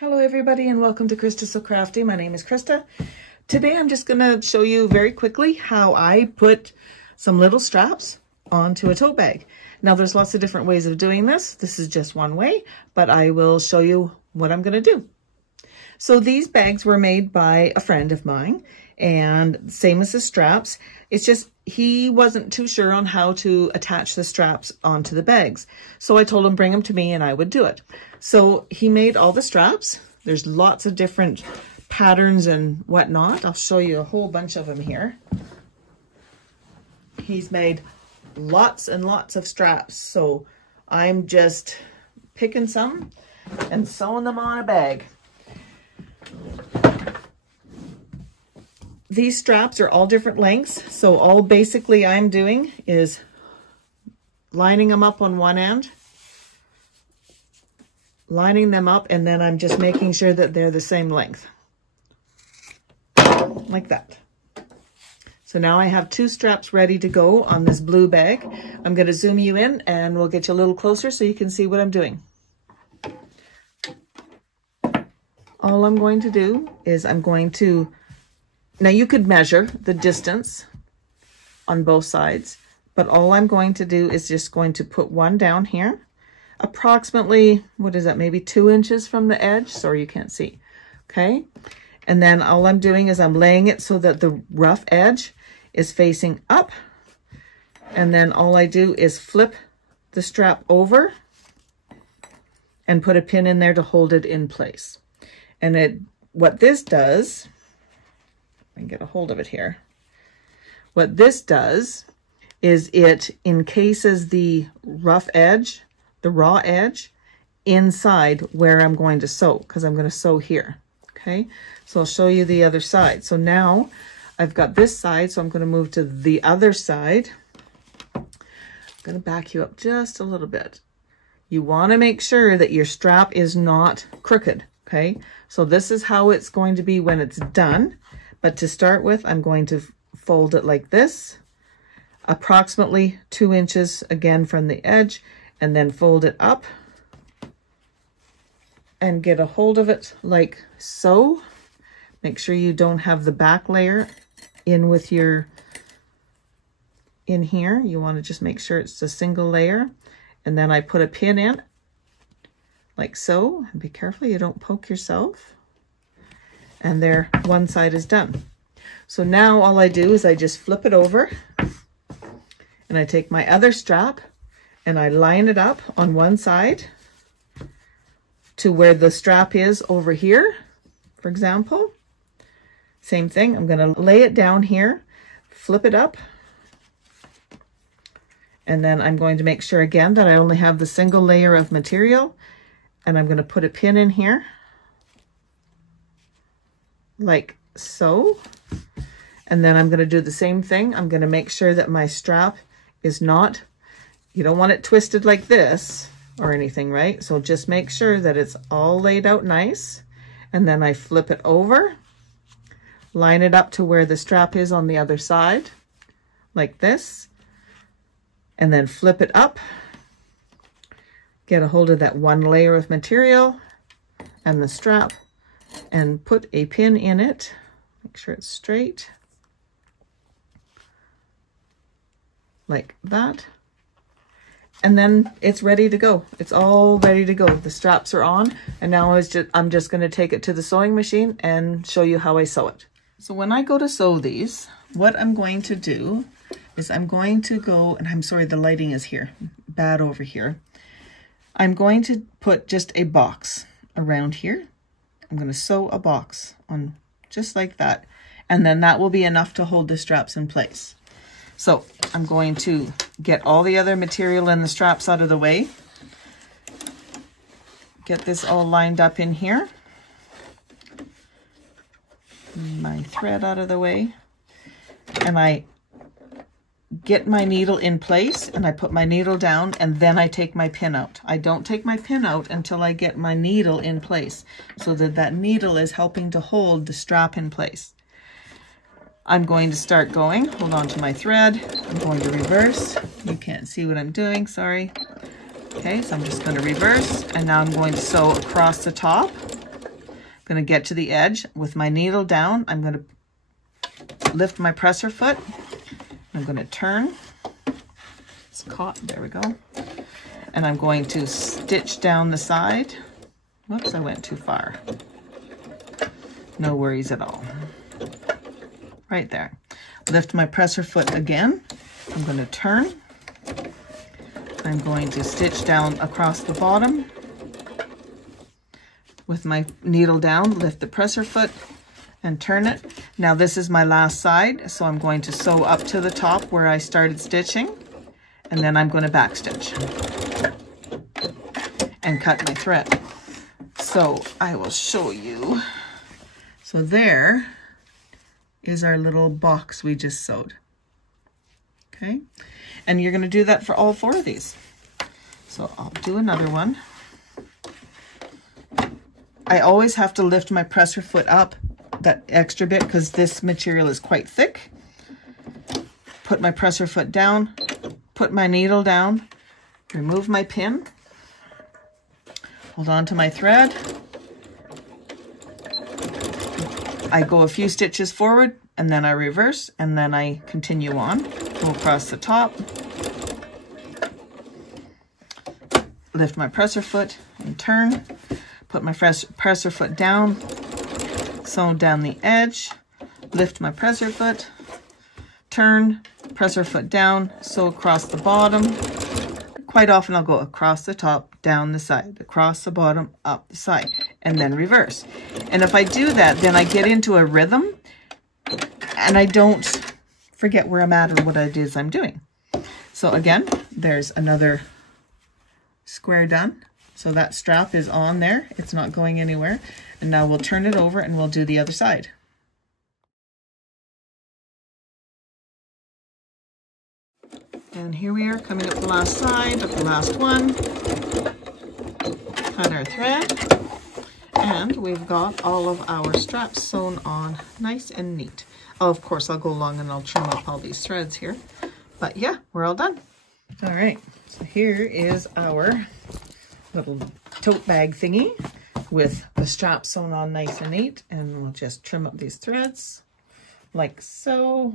Hello everybody and welcome to Krista So Crafty. My name is Krista. Today I'm just going to show you very quickly how I put some little straps onto a tote bag. Now there's lots of different ways of doing this. This is just one way, but I will show you what I'm going to do. So these bags were made by a friend of mine, and same as the straps. It's just he wasn't too sure on how to attach the straps onto the bags. So I told him bring them to me and I would do it. So he made all the straps. There's lots of different patterns and whatnot. I'll show you a whole bunch of them here. He's made lots and lots of straps. So I'm just picking some and sewing them on a bag. These straps are all different lengths, so all basically I'm doing is lining them up on one end, lining them up, and then I'm just making sure that they're the same length, like that. So now I have two straps ready to go on this blue bag. I'm going to zoom you in and we'll get you a little closer so you can see what I'm doing. All I'm going to do is now you could measure the distance on both sides, but all I'm going to do is just going to put one down here, approximately, what is that, maybe 2 inches from the edge. Sorry, you can't see. Okay. And then all I'm doing is I'm laying it so that the rough edge is facing up. And then all I do is flip the strap over and put a pin in there to hold it in place. And what this does, I can get a hold of it here. What this does is it encases the rough edge, the raw edge, inside where I'm going to sew, because I'm going to sew here. Okay, so I'll show you the other side. So now I've got this side, so I'm going to move to the other side. I'm going to back you up just a little bit. You want to make sure that your strap is not crooked. Okay, so this is how it's going to be when it's done. But to start with, I'm going to fold it like this, approximately 2 inches again from the edge, and then fold it up and get a hold of it like so. Make sure you don't have the back layer in with in here. You want to just make sure it's a single layer. And then I put a pin in like so, and be careful you don't poke yourself. And there, one side is done. So now all I do is I just flip it over and I take my other strap and I line it up on one side to where the strap is over here, for example. Same thing, I'm going to lay it down here, flip it up, and then I'm going to make sure again that I only have the single layer of material, and I'm going to put a pin in here like so. And then I'm going to do the same thing. I'm going to make sure that my strap is not, you don't want it twisted like this or anything, right? So just make sure that it's all laid out nice. And then I flip it over, line it up to where the strap is on the other side, like this, and then flip it up, get a hold of that one layer of material and the strap, and put a pin in it. Make sure it's straight, like that. And then it's ready to go. It's all ready to go. The straps are on, and now I'm just going to take it to the sewing machine and show you how I sew it. So when I go to sew these, what I'm going to do is I'm going to go, and I'm sorry, the lighting is here, bad over here. I'm going to put just a box around here. I'm going to sew a box on just like that, and then that will be enough to hold the straps in place. So I'm going to get all the other material and the straps out of the way, get this all lined up in here, my thread out of the way, and I get my needle in place and I put my needle down, and then I take my pin out. I don't take my pin out until I get my needle in place, so that needle is helping to hold the strap in place. I'm going to start going, hold on to my thread. I'm going to reverse. You can't see what I'm doing, sorry. Okay, so I'm just going to reverse, and now I'm going to sew across the top going to get to the edge with my needle down. I'm going to lift my presser foot. I'm going to turn. It's caught. There we go. And I'm going to stitch down the side. Whoops, I went too far. No worries at all. Right there. Lift my presser foot again. I'm going to turn. I'm going to stitch down across the bottom. With my needle down, lift the presser foot and turn it. Now this is my last side, so I'm going to sew up to the top where I started stitching, and then I'm going to back stitch and cut my thread. So I will show you. So there is our little box we just sewed. Okay, and you're going to do that for all 4 of these. So I'll do another one. I always have to lift my presser foot up that extra bit because this material is quite thick. Put my presser foot down, put my needle down, remove my pin, hold on to my thread. I go a few stitches forward and then I reverse and then I continue on. Go across the top, lift my presser foot and turn. Put my presser foot down, sew down the edge, lift my presser foot, turn, presser foot down, sew across the bottom. Quite often I'll go across the top, down the side, across the bottom, up the side, and then reverse. And if I do that, then I get into a rhythm and I don't forget where I'm at or what it is I'm doing. So again, there's another square done. So that strap is on there. It's not going anywhere. And now we'll turn it over and we'll do the other side. And here we are coming up the last side of the last one. Cut our thread. And we've got all of our straps sewn on nice and neat. Oh, of course, I'll go along and I'll trim up all these threads here. But yeah, we're all done. All right, so here is our little tote bag thingy with the strap sewn on nice and neat, and we'll just trim up these threads like so.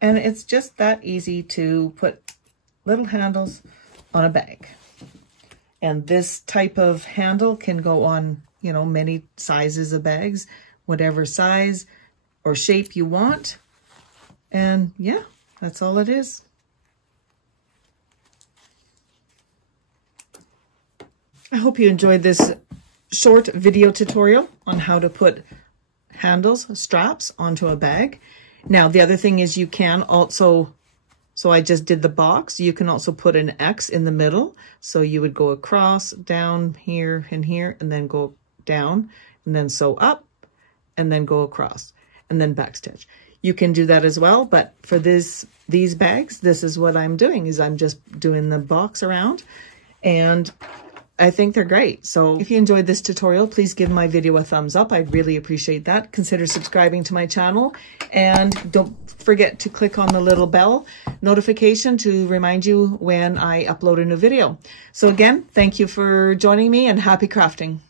And it's just that easy to put little handles on a bag. And this type of handle can go on, you know, many sizes of bags, whatever size or shape you want. And yeah, that's all it is. I hope you enjoyed this short video tutorial on how to put handles, straps onto a bag. Now, the other thing is you can also, so I just did the box, you can also put an X in the middle. So you would go across, down here and here, and then go down, and then sew up, and then go across, and then backstitch. You can do that as well, but for these bags, this is what I'm doing, is I'm just doing the box around, and I think they're great. So if you enjoyed this tutorial, please give my video a thumbs up. I'd really appreciate that. Consider subscribing to my channel, and don't forget to click on the little bell notification to remind you when I upload a new video. So again, thank you for joining me, and happy crafting.